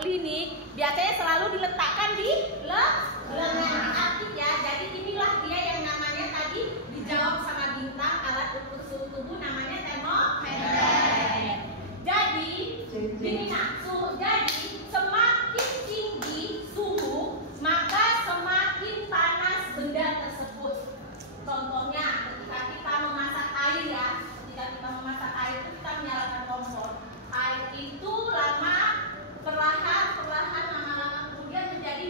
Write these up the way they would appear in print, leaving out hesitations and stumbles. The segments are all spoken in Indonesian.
klinik biasanya selalu diletakkan di lengan aktif ya. Jadi inilah dia yang namanya tadi dijawab sama Bintang, alat ukur suhu tubuh namanya termometer. Jadi ini jadi semakin tinggi suhu maka semakin panas benda tersebut. Contohnya ketika kita memasak air ya, ketika kita memasak air itu kita menyalakan kompor. Air itu perlahan lama-lama kemudian menjadi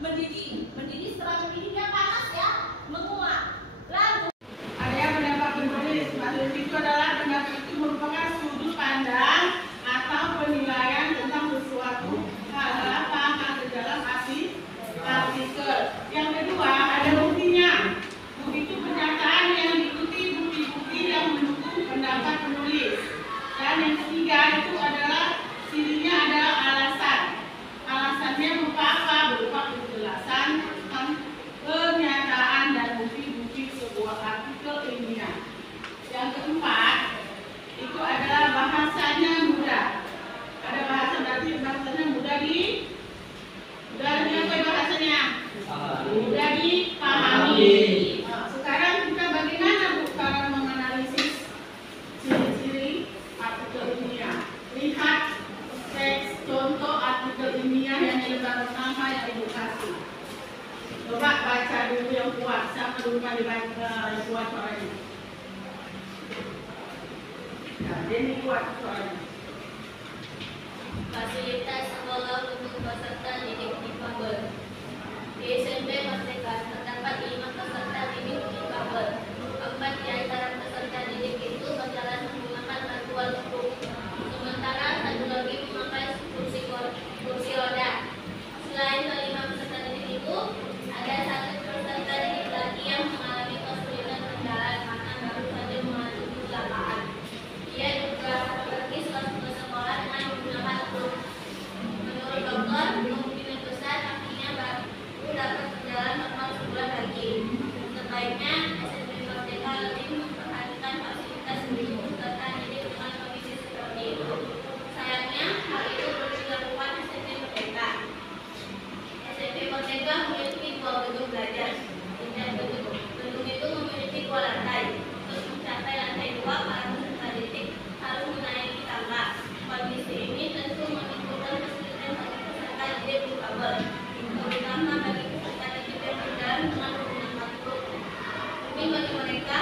mendidih. Setelah mendidih dia panas ya, menguap. Lalu ada yang pendapat penulis. Maksud itu adalah pendapat itu merupakan sudut pandang atau penilaian tentang sesuatu hal apa yang dalam artikel. Yang kedua ada buktinya. Bukti itu pernyataan yang diikuti bukti-bukti yang mendukung pendapat penulis. Dan yang ketiga itu adalah cirinya adalah alasan. Alasannya berupa apa? Berupa penjelasan tentang pernyataan dan bukti-bukti sebuah artikel ilmiah. Yang keempat itu adalah bahasanya mudah. Ada bahasa berarti bahasanya mudah apa bahasanya? Mudah dipahami. Sekarang kita bagaimana Bu cara menganalisis ciri-ciri artikel ilmiah? Lihat teks contoh artikel ilmiah yang lembar pertama yang Ibu kasih. Coba baca dulu yang kuat, sama dulu kan dibaca yang kuat suaranya. Ya, ini kuat suaranya. Fasilitas sekolah untuk peserta didik difabel. Di SMP Merdeka terdapat 5 peserta didik difabel. 4 di antara peserta didik itu berjalan menggunakan bantuan hukum, sementara 1 lagi memakai kursi roda. Selain kelima peserta didik itu, ada 1 peserta didik lagi yang mengalami kesulitan berjalan karena baru saja memasuki lapangan. Dia juga pergi ke sekolah dengan menggunakan truk. Menurut dokter, kemungkinan besar kakinya baru dapat berjalan normal sebulan lagi. Sebaiknya SMP Merdeka lebih memperhatikan fasilitas untuk peserta didik dengan kondisi seperti itu. Sayangnya, hal itu belum dilakukan SMP Merdeka. SMP Merdeka memiliki 2 gedung belajar, dan gedung itu memiliki 2 lantai. Untuk mencapai lantai 2, para peserta didik harus menaiki tangga. Kondisi ini tentu menimbulkan kesulitan bagi peserta didik difabel, terutama bagi peserta didik yang berjalan dengan menggunakan truk. Mungkin bagi mereka,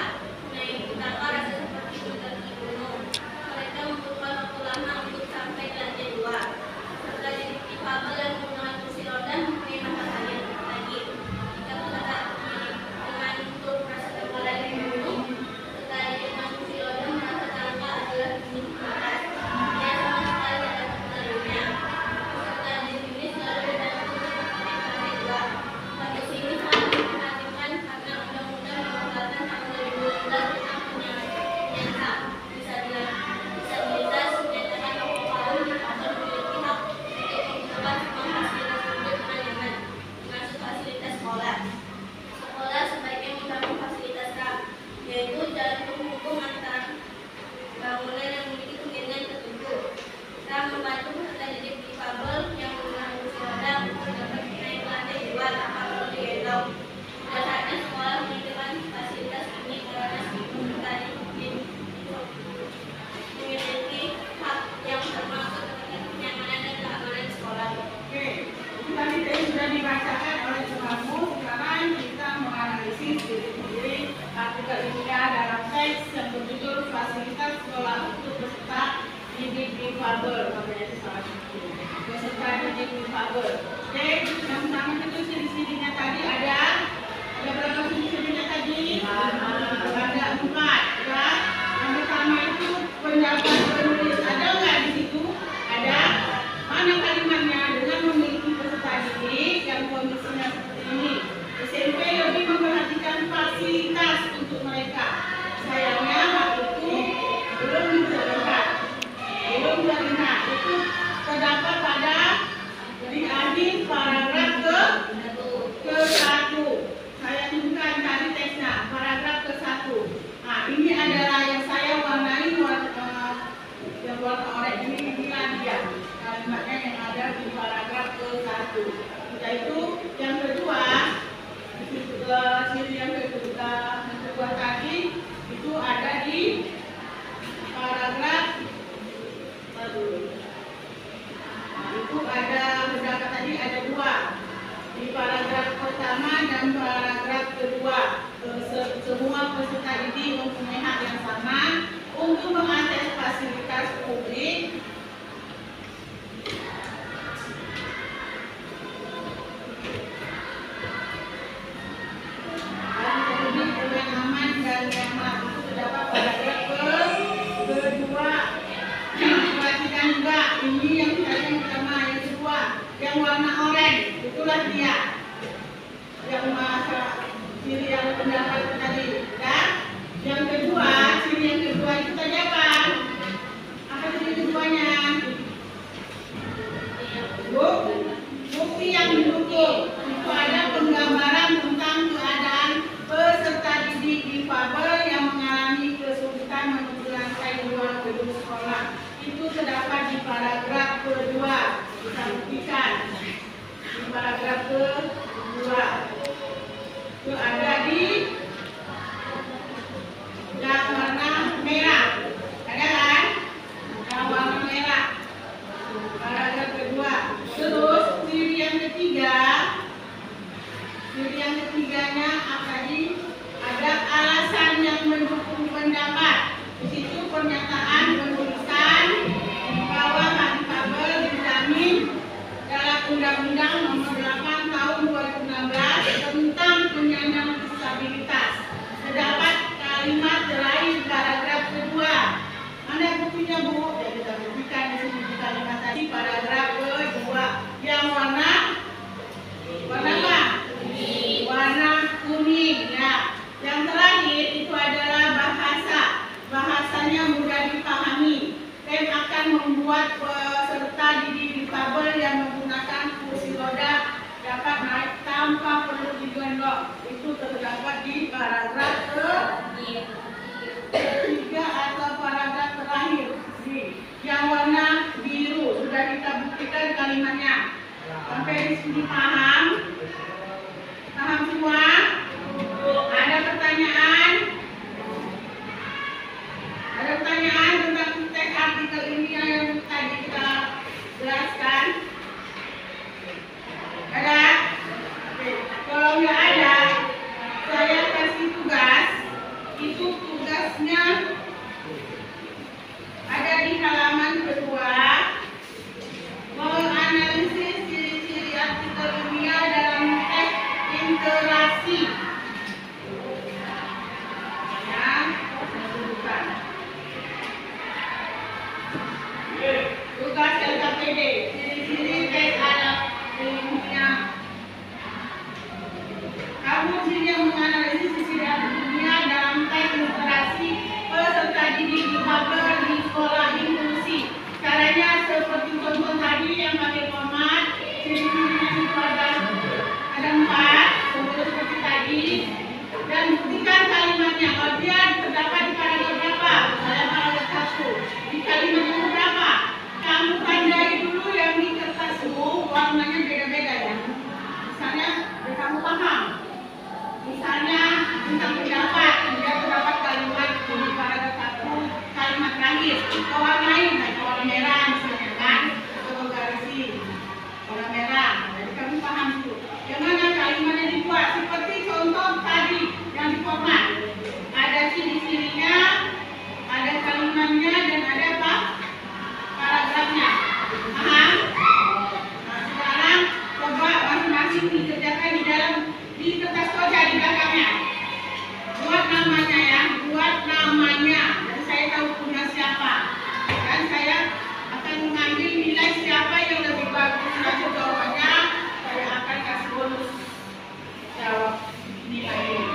menaiki tangga rasa seperti mendaki gunung. Mereka membutuhkan waktu lama untuk sampai ke lantai 2. Peserta didik difabel yang menggunakan kursi roda mempunyai masalah lagi. Jika peserta dengan truk merasa tergoda di gunung, peserta didik dengan kursi roda merasa tangga adalah gunung ke atas. Dia sama sekali tidak dapat menalunya. Peserta didik ini selalu dibantu untuk naik ke lantai 2. Kondisi ini sangat memprihatinkan karena undang-undang nomor 8 tahun 2012 tentang penyandang disabilitas menyatakan bahwa kaum difabel memiliki hak untuk menggunakan semua fasilitas publik dengan nyaman, termasuk fasilitas sekolah. Sekolah sebaiknya membangun fasilitas RAM, yaitu jalan penghubung antara bangunan yang memiliki kemudian tertentu. RAM membantu peserta didik difabel yang menggunakan kursi roda untuk dapat naik ke lantai 2 tanpa perlu digendong. Pada saatnya sekolah menyediakan fasilitas ini karena peserta didik memiliki hak yang termasuk kenyamanan dan keamanan sekolah. Oke, itu tadi sudah dibacakan oleh kamu. Sekarang kita menganalisis diri artikel ilmiah dalam teks yang berjudul fasilitas sekolah untuk peserta didik difabel. Makanya itu salah satu peserta didik difabel. Oke, yang pertama itu ciri-cirinya tadi ada berapa ciri-cirinya tadi? Ada 4 ya. Yang pertama itu pendapat penulis. Ada nggak di situ? Ada. Mana kalimatnya? Dengan memiliki peserta didik yang kondisinya seperti ini, SMP lebih memperhatikan fasilitas untuk mereka. Sayangnya waktu itu belum terlihat. Itu terdapat pada di akhir enggak, ini yang pertama, yang kedua, yang warna oranye, itulah dia. Yang masa ciri yang pendapat tadi, dan yang kedua, ciri yang kedua itu tadi apa? Apa ciri keduanya? Bukti yang mendukung. Itu ada penggambaran tentang keadaan peserta didik difabel yang mengalami kesulitan menuju lantai 2 gedung sekolah. Itu terdapat di paragraf kedua. Kita buktikan di paragraf kedua. Itu ada di yang warna merah. Ada kan? Yang warna merah. Paragraf kedua. Terus ciri yang ketiga. Ciri yang ketiganya tadi ada alasan yang mendukung pendapat. Di situ pernyataan penulisan bahwa hak difabel dijamin dalam Undang-Undang Nomor 8 Tahun 2016 tentang penyandang disabilitas. Terdapat kalimat terakhir paragraf kedua. Mana buktinya, Bu? Ya, kita buktikan di sini di kalimat tadi paragraf kedua. Yang warna apa? Warna kuning. Ya. Yang terakhir itu adalah bahasa. Bahasanya mudah dipahami. Tem akan membuat peserta didik difabel yang menggunakan kursi roda dapat naik tanpa perlu digendong. Itu terdapat di paragraf ketiga atau paragraf terakhir. Yang warna biru sudah kita buktikan kalimatnya. Sampai di sini paham? Paham semua? Ada pertanyaan? Ada pertanyaan tentang teks artikel ini yang tadi kita jelaskan? Ada? Oke. Kalau nggak ada, saya kasih tugas. Itu tugasnya ada di halaman kedua. Menganalisis ciri-ciri artikel ilmiah dalam teks interaksi. Tugas LKPD, ciri-ciri teks artikel ilmiah. Kamu sini yang menganalisis ciri artikel ilmiah dalam teks interaksi peserta didik difabel di sekolah inklusi. Caranya seperti contoh tadi yang pakai format, ciri-cirinya itu ada 4, seperti tadi, dan buktikan kalimatnya. Kalau dia terdapat di paragraf berapa? Pada paragraf 1. Di kalimat yang berapa? Kamu tandai dulu yang di kertas Bu, warnanya beda-beda ya. Misalnya, biar kamu paham. Misalnya tentang pendapat, dia terdapat kalimat di paragraf 1, kalimat terakhir. Warnain, warna merah misalnya kan, atau garisi warna merah. Jadi kamu paham dulu. Gimana kalimatnya dibuat? Seperti contoh tadi yang di format. Ada ciri-cirinya, ada kalimatnya, dan ada apa? Paragrafnya. Paham? Nah, sekarang coba masing-masing dikerjakan di kertas koja di belakangnya. Buat namanya ya, buat namanya. Dan saya tahu punya siapa. Dan saya akan mengambil nilai siapa yang lebih bagus hasil jawabannya. Saya akan kasih bonus jawab nilai ini.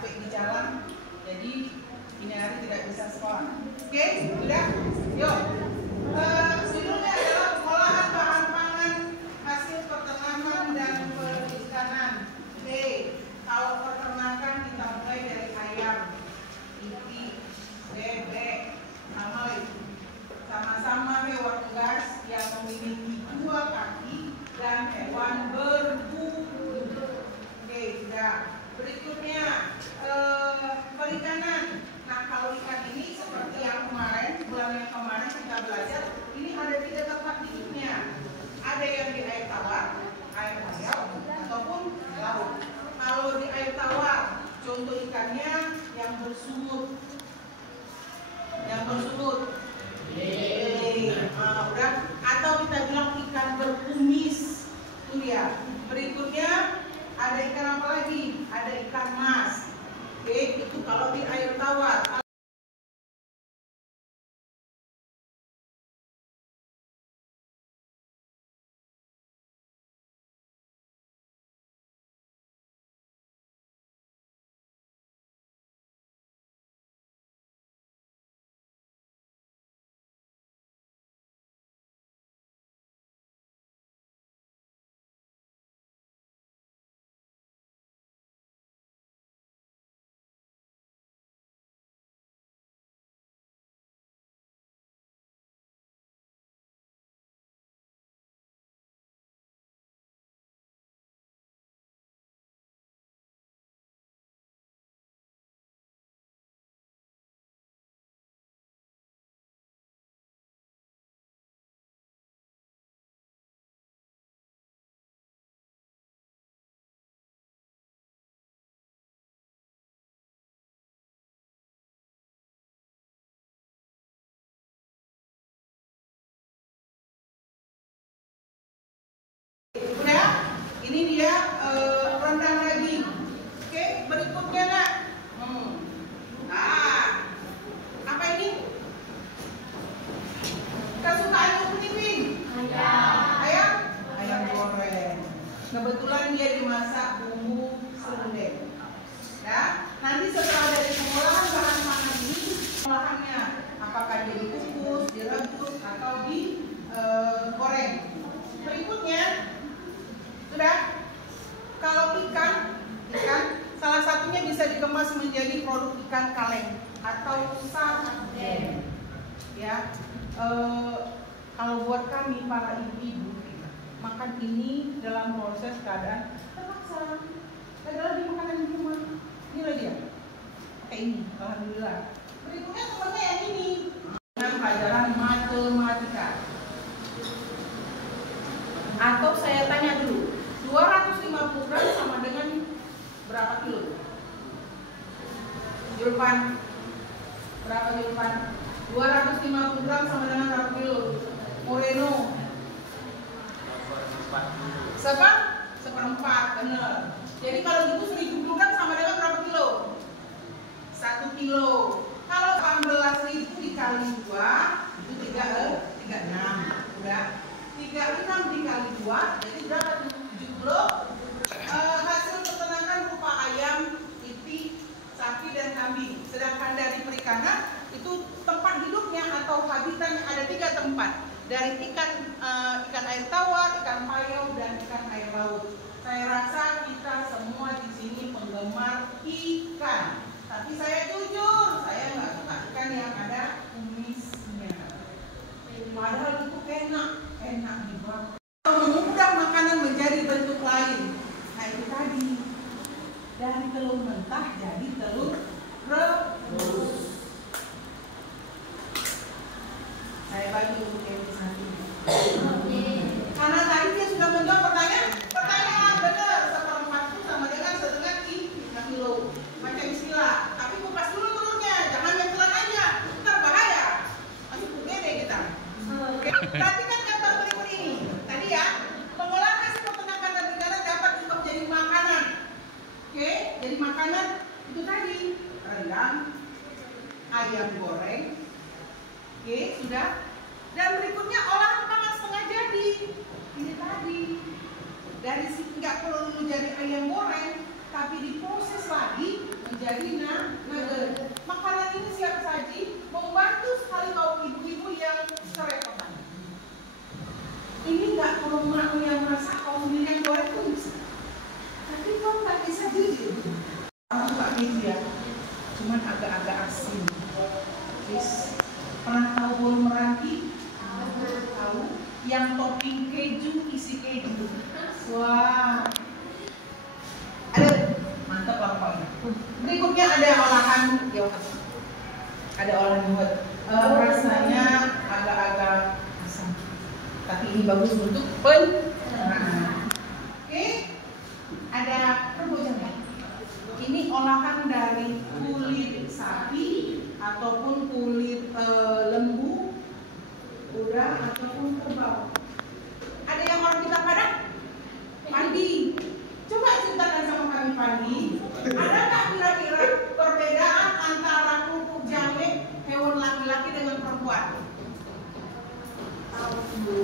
capek di jalan, jadi ini hari tidak bisa sekolah. Oke, sudah? Yuk. Judulnya adalah pengolahan bahan pangan hasil peternakan dan perikanan. Oke, kalau peternakan kita mulai dari ayam, itik, bebek, samoi. Sama-sama hewan unggas yang memiliki 2 kaki dan hewan berbulu. Oke, sudah. Berikutnya perikanan. Nah, kalau ikan ini seperti yang kemarin, bulan yang kemarin kita belajar, ini ada 3 tempat hidupnya. Ada yang di air tawar, air hayau, ataupun laut. Kalau di air tawar, contoh ikannya yang bersungut. Yang bersungut. Udah. Atau kita bilang ikan berkumis. Itu dia. Berikutnya ada ikan apa lagi? Ada ikan mas. Oke, itu kalau di air tawar. Udah, ini dia rendang daging. Oke, berikutnya nak. Apa ini? Kesukaan Ibu Pipin? Ayam? Ayam goreng. Kebetulan dia dimasak bumbu serundeng. Ya, nanti setelah dari pengolahan bahan pangan ini, pengolahannya apakah dia dikukus, direbus, atau digoreng. Berikutnya, sudah, kalau ikan salah satunya bisa dikemas menjadi produk ikan kaleng atau sarden. Ya, kalau buat kami para ibu-ibu, makan ini dalam proses keadaan terpaksa. Adalah di makanan di rumah. Ini loh dia. Kayak ini, alhamdulillah. Berikutnya temannya yang ini. Dengan pelajaran matematika. Atau saya tanya dulu, 250 gram sama dengan berapa kilo? Julpan, berapa Julpan? 250 gram sama dengan berapa kilo? Moreno, seperempat, benar. Jadi kalau gitu 1000 gram sama dengan berapa kilo? 1 kilo. Kalau 18.000 dikali 2 itu 36, udah. 36 dikali 2, jadi berapa? 70. Hasil peternakan berupa ayam, itik, sapi, dan kambing. Sedangkan dari perikanan itu tempat hidupnya atau habitatnya ada 3 tempat. Dari ikan air tawar, ikan payau, dan ikan air laut. Saya rasa kita semua di sini penggemar ikan. Tapi saya jujur, saya nggak suka ikan yang ada kumisnya. Padahal itu enak dibuat. Mengubah makanan menjadi bentuk lain. Nah itu tadi, dari telur mentah jadi telur rebus. Saya bagi untuk yang nanti. Karena tadi dia sudah menjawab pertanyaan benar, 1/4 itu sama dengan 1/3 kilo. Macam istilah. Tapi kupas dulu telurnya, jangan yang telan aja, ntar bahaya. Masih begini kita. Perhatikan gambar berikut ini. Tadi ya, pengolahan hasil peternakan dan perikanan dapat diubah menjadi makanan. Oke, jadi makanan itu tadi rendang, ayam goreng. Oke, sudah. Dan berikutnya olahan pangan setengah jadi. Ini tadi. Dari situ nggak perlu jadi ayam goreng, tapi diproses lagi menjadi jadi nugget. Makanan ini siap saji, membantu sekali kaum ibu-ibu yang kerepotan. Ini nggak perlu mak yang masak, kaum yang goreng pun bisa. Tapi kau tak bisa jujur. Aku tak gitu ya, cuman agak-agak asin. Yes. Pernah tahu bolu meranti? Tahu? Yang topping keju, isi keju. Wah. Ada mantap lah pokoknya. Berikutnya ada olahan yogurt. Ada olahan yogurt. Rasanya agak-agak asam. Tapi ini bagus untuk pencernaan. Oke. Ada rebusnya. Ini olahan dari kulit sapi ataupun kulit lembu, udang ataupun kerbau. Ada yang orang kita Padang? Pandi. Coba ceritakan sama kami Pandi. Adakah kira-kira perbedaan antara kerupuk jahe hewan laki-laki dengan perempuan? Tahu Bu.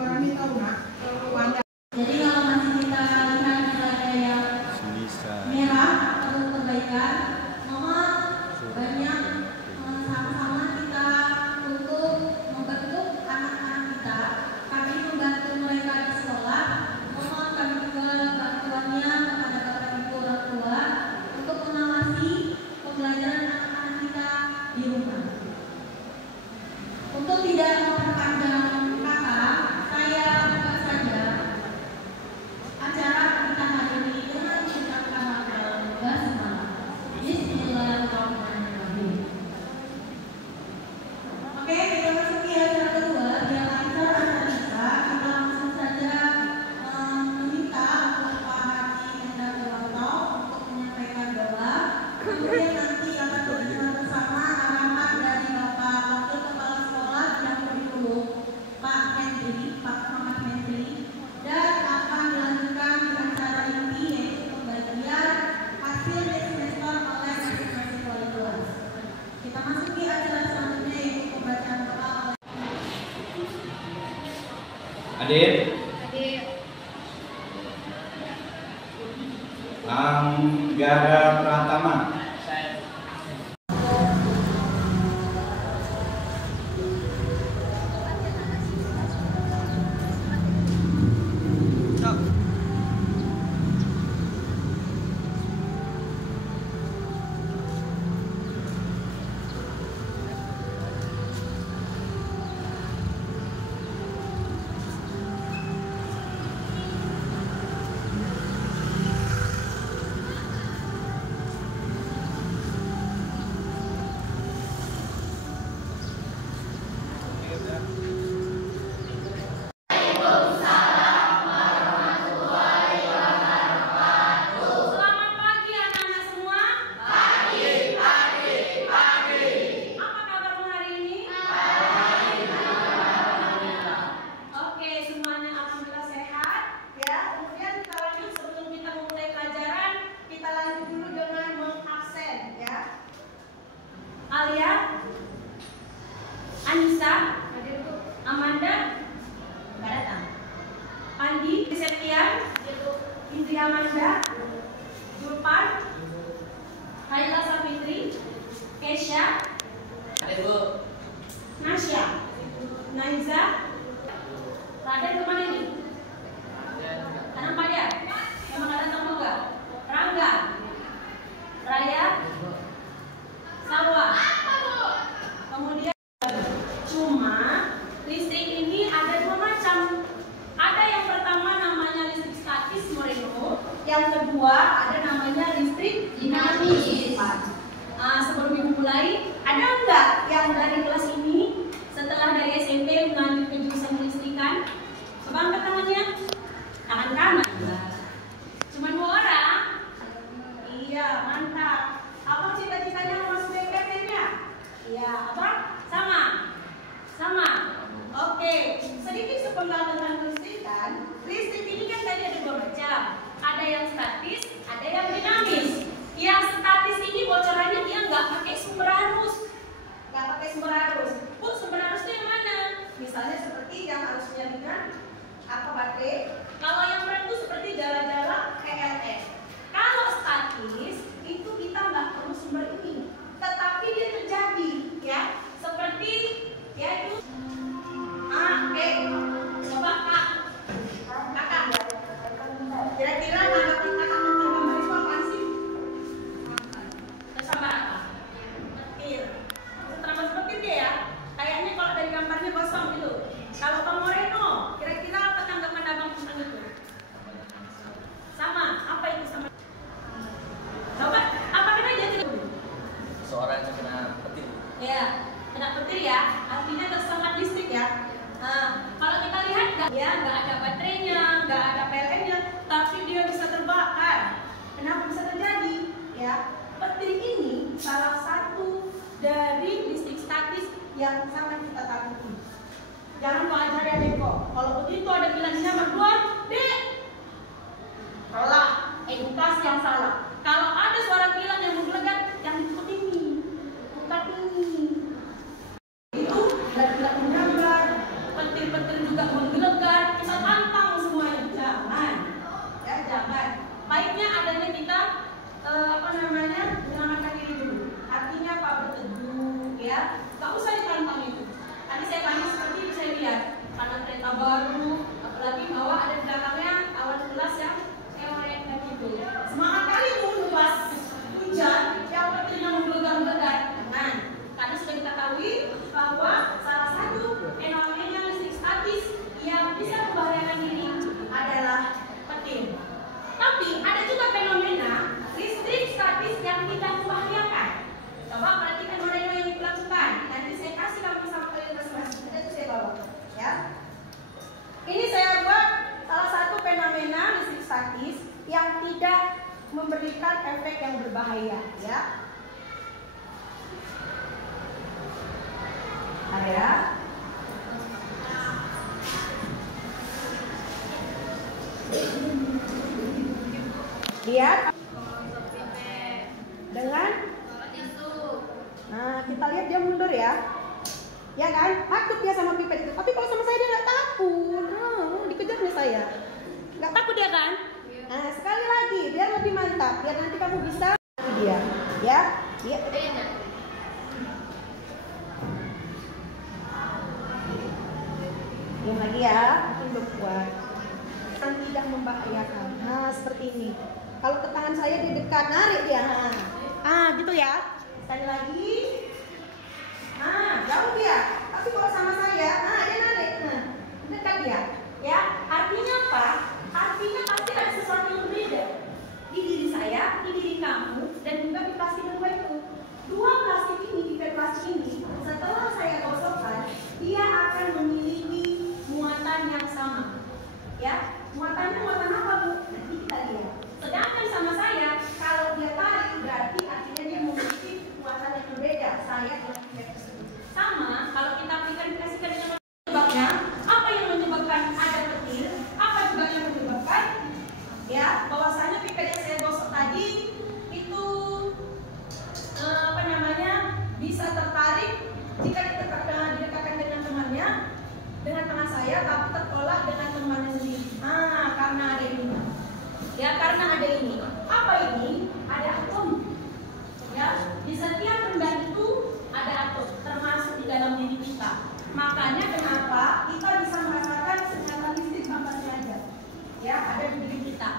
Orang ini tahu nak? Wanda. Jadi kalau masih kita lihat ada yang merah atau kebaikan, mama banyak sama-sama kita untuk membentuk anak-anak kita. Kami membantu mereka di sekolah, mama kami juga bantuannya kepada bapak ibu orang tua untuk mengawasi pembelajaran anak-anak kita di rumah. Untuk tidak memperpanjang kata, saya buka saja acara kita hari ini dengan mengucapkan basmalah. Bismillahirrahmanirrahim. Oke, kita masuki acara kedua. Biar lancar acara kita, kita langsung saja meminta Bapak Haji Hendra Dewanto untuk menyampaikan doa. Kemudian nanti akan kita bersama arahan dari Bapak Wakil Kepala Sekolah yang ke-10, Pak Hendri, Pak Muhammad Hendri, dan akan dilanjutkan di acara inti yaitu pembagian hasil semester oleh masing-masing wali kelas. Kita masuki acara selanjutnya yaitu pembacaan doa oleh Adik. Anggara Pratama. Selamat pagi anak-anak semua. Pagi. Apa kabarmu hari ini? Oke, semuanya alhamdulillah sehat. Ya, kemudian kita lanjut sebelum kita memulai pelajaran, kita lanjut dulu dengan mengabsen, ya. Alia, Anissa, Amanda, nggak datang. Andi, Septian, Indri Amanda, Julpan, Haila Safitri, Kesha, Nasya, Naiza, Raden kemana ini? Anak Maya, yang mana datang juga? Rangga, Raya, Salwa. Kemudian cuma listrik ini ada dua macam. Ada yang pertama namanya listrik statis Moreno, yang kedua ada namanya listrik dinamis. Sebelum ibu mulai, ada enggak yang dari kelas ini setelah dari SMP melanjut ke jurusan kelistrikan? Coba angkat tangannya. Tangan kanan. Cuma 2 orang. Iya, mantap. Apa cita-citanya mau masuk BPTN-nya? Iya, apa? Sama. Oke, sedikit sepenggal tentang kelistrikan. Listrik ini kan tadi ada 2 macam. Ada yang statis, ada yang dinamis. Yang statis ini bocorannya dia nggak pakai sumber arus. Bu, sumber arus itu yang mana? Misalnya seperti yang arusnya dengan baterai. Kalau yang berat itu seperti jala-jala PLN. Kalau ya, nggak ada baterainya, nggak ada PLN-nya, tapi dia bisa terbakar. Kenapa bisa terjadi? Ya, petir ini salah satu dari listrik statis yang sangat kita takuti. Jangan kau ajar ya Deko. Kalau begitu ada bilangnya berdua, Dek. Salah, edukasi yang salah. Kalau ada suara kilat yang menggelegar, yang ikut ini, bukan ini. Itu kilat-kilat menyambar, petir-petir juga menggelegar, kita tantang semuanya. Jangan, ya jangan. Baiknya adanya kita menyelamatkan diri dulu. Artinya apa? Berteduh, ya. Gak usah ditantang itu. Tadi saya tanya seperti itu, saya lihat karena kereta baru, apalagi bahwa ada di belakangnya awan gelas yang dan gitu. Semangat kali tuh pas hujan, yang petirnya menggelegar-gelegar. Nah, karena sudah kita ketahui bahwa salah satu fenomena listrik statis yang bisa membahayakan diri adalah petir. Tapi ada juga fenomena listrik statis yang tidak membahayakan. Coba perhatikan mana yang dilakukan. Nanti saya kasih kamu sampel ilustrasi. Itu saya bawa, ya. Ini saya buat salah satu fenomena listrik statis yang tidak memberikan efek yang berbahaya, ya. Ada. Lihat dengan nah, kita lihat dia mundur ya. Ya kan? Takut dia sama pipet itu. Tapi kalau sama saya dia nggak takut. Dikejarnya saya. Nggak takut dia kan? Nah, sekali lagi biar lebih mantap. Biar nanti kamu bisa dia. Ya? Dia. Belum lagi ya. Belum kuat. Yang tidak membahayakan. Nah, seperti ini. Kalau ke tangan saya dia dekat, narik dia. Gitu ya. Sekali lagi. Jauh dia. Tapi kalau sama saya, dia narik. Dekat dia. Ya, artinya apa? Artinya pasti ada sesuatu yang berbeda di diri saya, di diri kamu, dan juga di plastik kedua itu. Dua plastik ini, pipet plastik ini, setelah saya gosokkan, dia akan memiliki muatan yang sama. Ya, muatannya muatan apa Bu? Nanti kita lihat. Sedangkan sama saya, kalau dia tarik berarti artinya dia memiliki muatan yang berbeda. Saya dengan pipet tersebut. Sama, kalau kita aplikasikan dengan penyebabnya, apa yang menyebabkan ada petir? Apa juga yang menyebabkan? Ya, bahwasanya pipet yang saya gosok tadi itu bisa tertarik jika didekatkan dengan temannya, dengan teman saya, tapi tertolak dengan temannya sendiri. Karena ada ini. Ya, karena ada ini. Apa ini? Ada atom. Ya, di setiap benda itu ada atom, termasuk di dalam diri kita. Makanya kenapa kita bisa merasakan senjata listrik apa saja. Ya, ada di diri kita.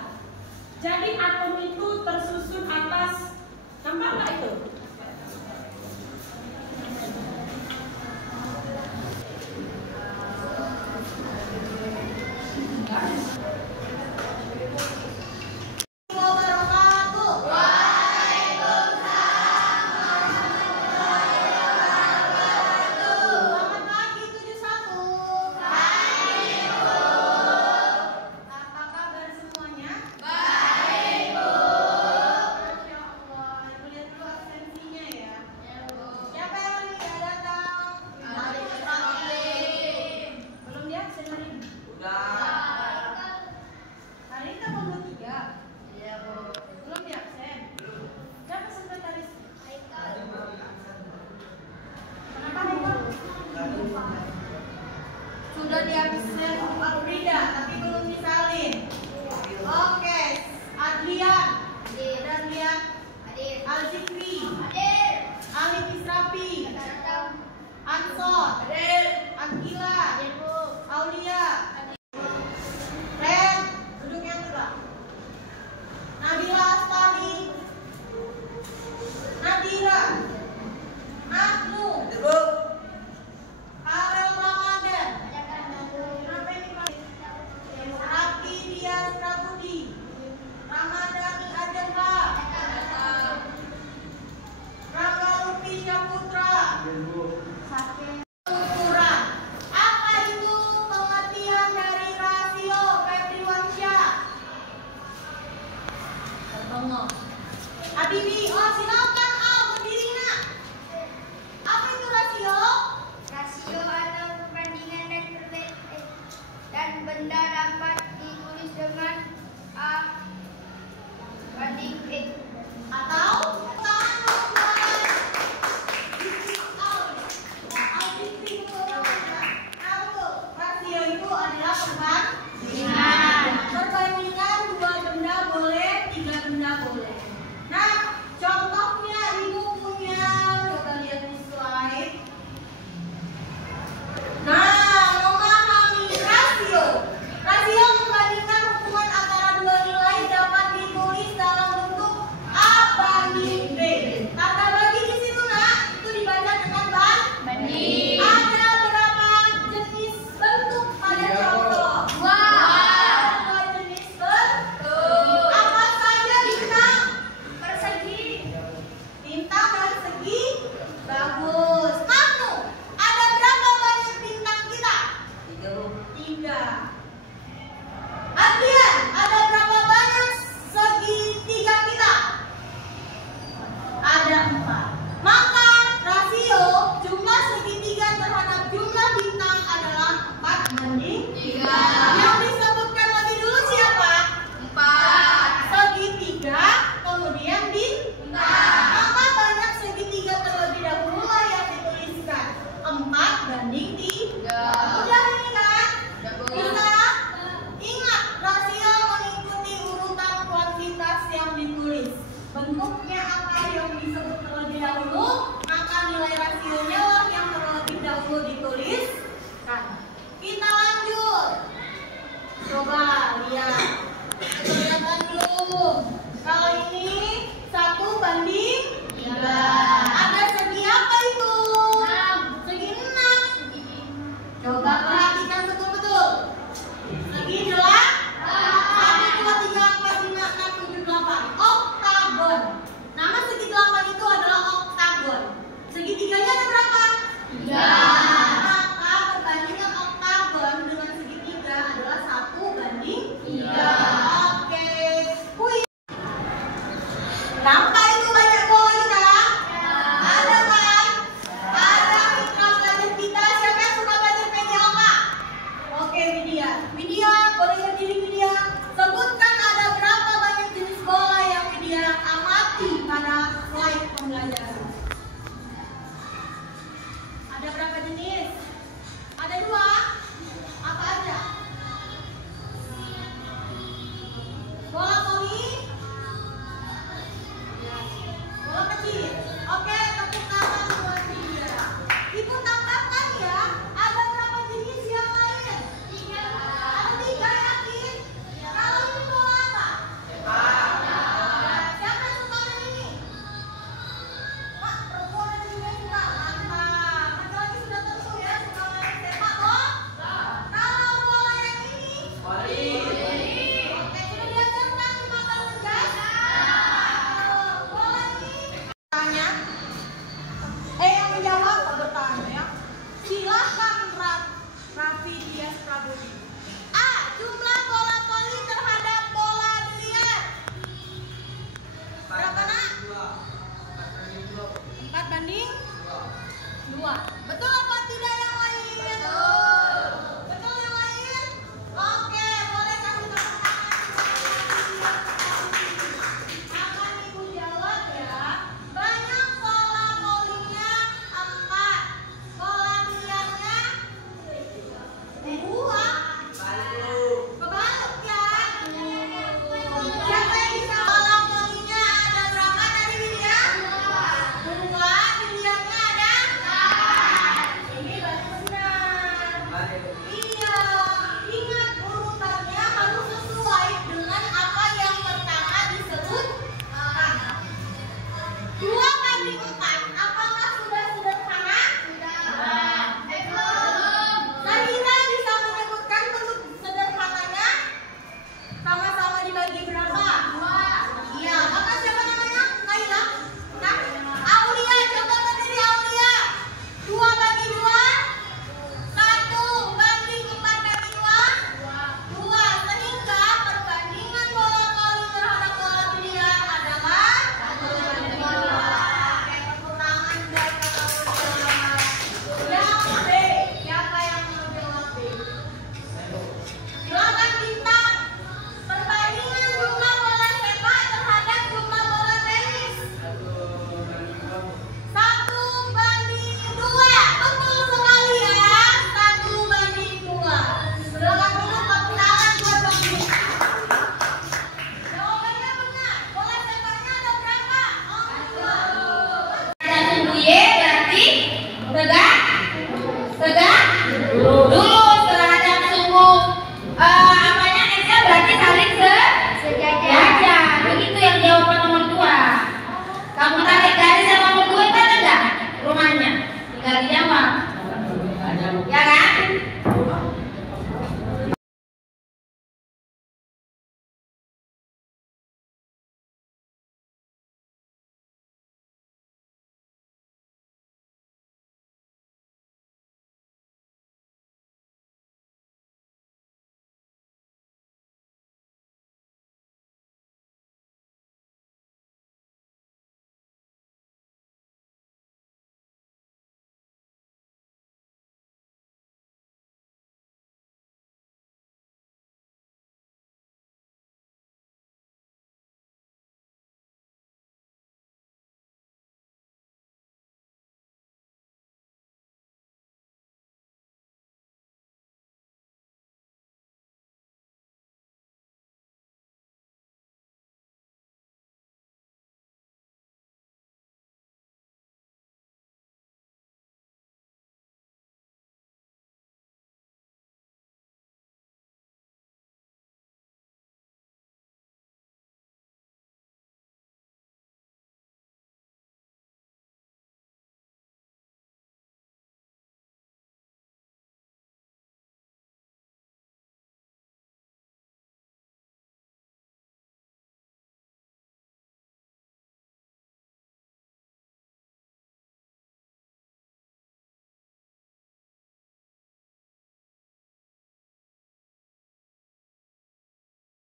Jadi atom itu tersusun atas, nampak nggak itu? Sudah diabsen Afrida, tapi belum disalin. Oke, Adlian, Adlian, Al-Zikri, Alif Israfi, Ansor, Akila, Aulia, Ren, duduk yang sebelah. Nabila Astari, Nadira, Agnu, Karel Ramadan, Rati Dias Prabudi, Ramadhani Ajenha, Rangga Lupi Syaputra, Kurang. Apa benda dapat ditulis dengan A banding B. Atau rasio itu adalah perbandingan dua benda boleh, tiga benda boleh. Nah, contohnya ibu punya, coba lihat di slide. Nah, memahami rasio. Rasio membandingkan hubungan antara dua nilai dapat ditulis dalam bentuk A banding B. Tanda bagi di situ nak, itu dibaca dengan banding. Ada berapa jenis bentuk pada contoh? Dua jenis bentuk. Apa saja bintang? Persegi. Bintang persegi. Bagus. Kamu, ada berapa banyak bintang kita? 3. Adrian, ada berapa banyak segitiga kita? Ada 4. Maka rasio jumlah segitiga terhadap jumlah bintang adalah 4 banding 3. Yang disebutkan lebih dulu siapa? 4. Segitiga, kemudian bintang. Maka banyak segitiga terlebih dahulu lah yang dituliskan. 4 banding 3. Udah ini kan? Bisa? Ingat, rasio mengikuti urutan kuantitas yang ditulis. Bentuknya apa yang disebut terlebih dahulu, maka nilai rasionya lah yang terlebih dahulu dituliskan. Kita lanjut. Coba lihat. Kelihatan belum? Kalau ini 1 banding 3. Ada segi apa itu? Segi 6. Coba perhatikan betul-betul. Segi 8. 1, 2, 3, 4, 5, 6, 7, 8. Oktagon. Nama segi 8 itu adalah oktagon. Segitiganya ada berapa? 3. Maka perbandingan oktagon dengan segitiga adalah 1 banding 3. Oke. Kuis. Nampak itu banyak bola kita? Ada kan? Ada mitra belajar kita. Siapa yang suka belajar media apa? Oke, Widya. Widya, boleh berdiri Widya. Sebutkan ada berapa banyak jenis bola yang Widya amati pada slide pembelajaran. Ada berapa jenis? Ada 2. Apa aja? Bola voli, bola kecil. Oke, tepuk tangan buat Widya. Ibu tambahkan ya, ada berapa jenis yang lain? 3. Ada 3, yakin? Kalau ini bola apa? Siapa yang suka main ini? Pak, perempuan juga suka. Mantap. Laki-laki sudah tentu ya suka main sepak bola. Kalau bola yang ini? Voli. Oke, sudah diajarkan di mata tugas? Bola ini? Tanya. Yang menjawab bertanya. Silakan Raffi Dias Prabudi.